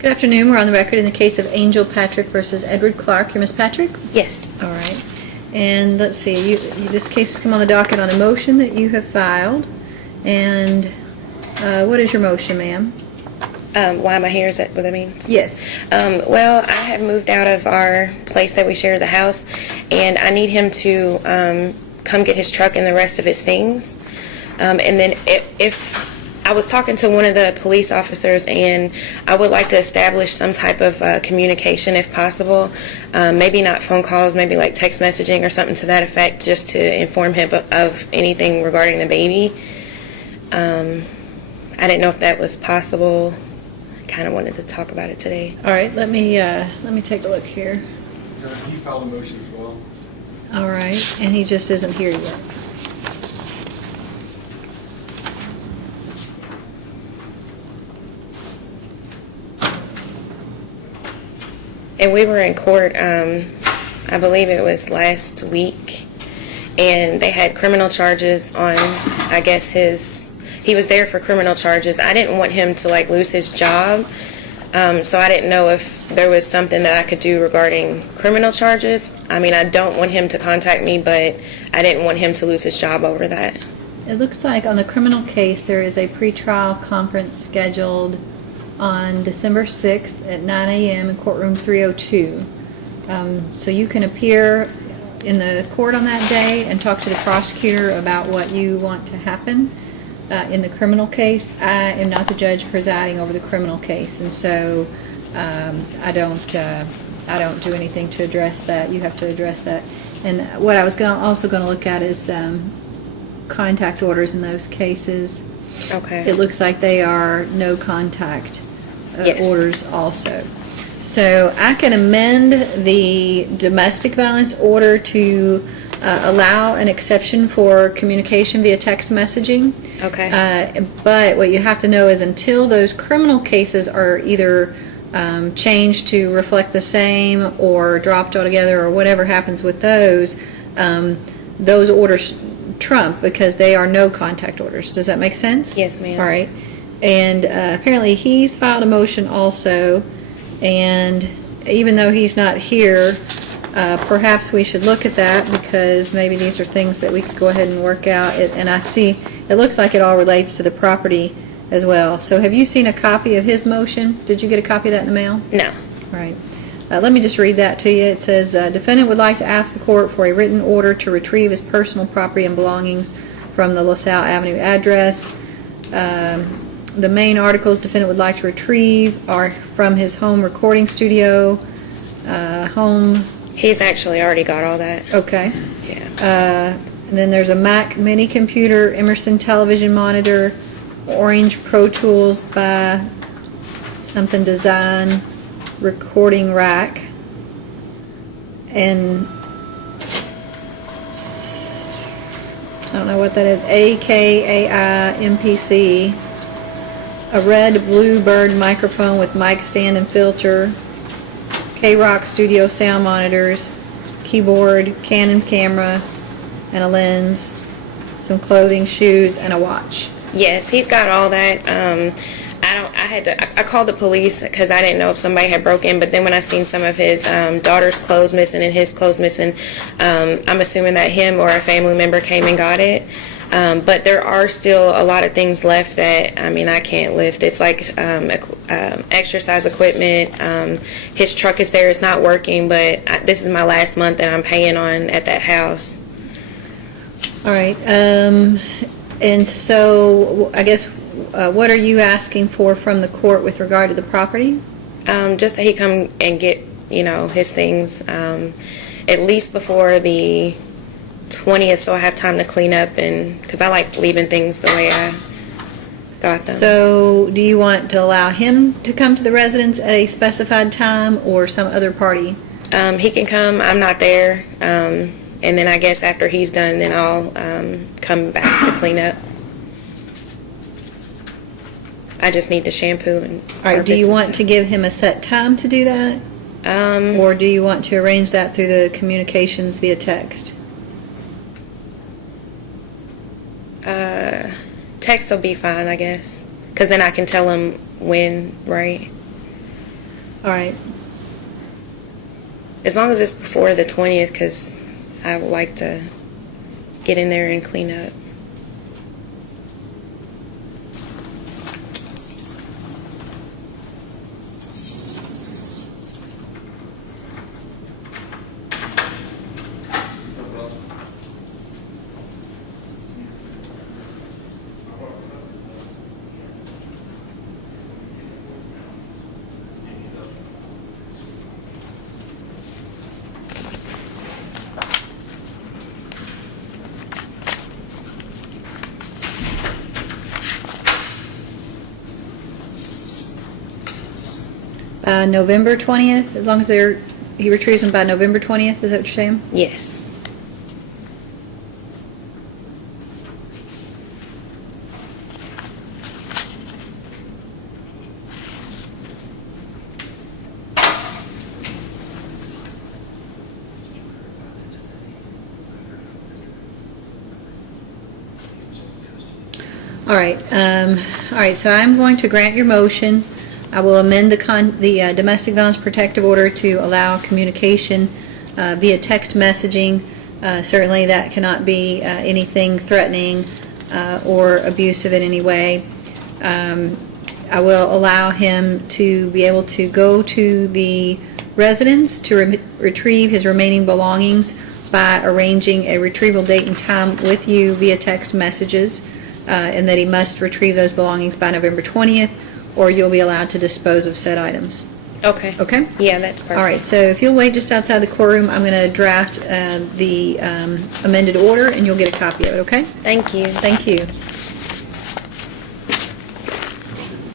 Good afternoon. We're on the record in the case of Angel Patrick versus Edward Clark. You're Miss Patrick? Yes. All right. And let's see, this case has come on the docket on a motion that you have filed. And what is your motion, ma'am? Why am I here? Is that what that means? Yes. Well, I have moved out of our place that we share the house, and I need him to come get his truck and the rest of his things. And then if I was talking to one of the police officers, and I would like to establish some type of communication if possible. Maybe not phone calls, maybe like text messaging or something to that effect, just to inform him of anything regarding the baby. I didn't know if that was possible. I kind of wanted to talk about it today. All right, let me take a look here. He filed a motion as well. All right, and he just isn't here yet. And we were in court, I believe it was last week, and they had criminal charges on, I guess he was there for criminal charges. I didn't want him to like lose his job, so I didn't know if there was something that I could do regarding criminal charges. I mean, I don't want him to contact me, but I didn't want him to lose his job over that. It looks like on the criminal case there is a pretrial conference scheduled on December 6th at 9 a.m. in courtroom 302. So you can appear in the court on that day and talk to the prosecutor about what you want to happen in the criminal case. I am not the judge presiding over the criminal case, and so I don't do anything to address that. You have to address that. And what I was also going to look at is contact orders in those cases. Okay. It looks like they are no contact Yes. orders also. So I can amend the domestic violence order to allow an exception for communication via text messaging. Okay. But what you have to know is until those criminal cases are either changed to reflect the same or dropped altogether or whatever happens with those orders trump because they are no contact orders. Does that make sense? Yes, ma'am. All right. And apparently he's filed a motion also, and even though he's not here, perhaps we should look at that because maybe these are things that we could go ahead and work out. And I see it looks like it all relates to the property as well. So have you seen a copy of his motion? Did you get a copy of that in the mail? No. All right. Let me just read that to you. It says, defendant would like to ask the court for a written order to retrieve his personal property and belongings from the LaSalle Avenue address. The main articles defendant would like to retrieve are from his home recording studio, home. He's actually already got all that. Okay. Yeah. And then there's a Mac mini computer, Emerson television monitor, Orange Pro Tools by something design, recording rack, and I don't know what that is, AKAI MPC, a red Bluebird microphone with mic stand and filter, K-Rock Studio sound monitors, keyboard, Canon camera, and a lens, some clothing, shoes, and a watch. Yes, he's got all that. I called the police because I didn't know if somebody had broken, but then when I seen some of his daughter's clothes missing and his clothes missing, I'm assuming that him or a family member came and got it. But there are still a lot of things left that, I mean, I can't lift. It's like exercise equipment. His truck is there. It's not working, but this is my last month that I'm paying on at that house. All right. And so I guess what are you asking for from the court with regard to the property? Just that he come and get, his things at least before the 20th, so I have time to clean up, and because I like leaving things the way I got them. So do you want to allow him to come to the residence at a specified time or some other party? He can come. I'm not there. And then I guess after he's done, then I'll come back to clean up. I just need to shampoo and All right. Do you want to give him a set time to do that? Or do you want to arrange that through the communications via text? Text will be fine, I guess, because then I can tell him when, right? All right. As long as it's before the 20th, because I would like to get in there and clean up. November 20th, as long as he retrieves them by November 20th, is that what you're saying? Yes. All right, so I'm going to grant your motion. I will amend the domestic violence protective order to allow communication via text messaging. Certainly that cannot be anything threatening or abusive in any way. I will allow him to be able to go to the residence to retrieve his remaining belongings by arranging a retrieval date and time with you via text messages, and that he must retrieve those belongings by November 20th, or you'll be allowed to dispose of said items. Okay. Okay? Yeah, that's perfect. All right, so if you'll wait just outside the courtroom, I'm going to draft the amended order, and you'll get a copy of it, okay? Thank you. Thank you.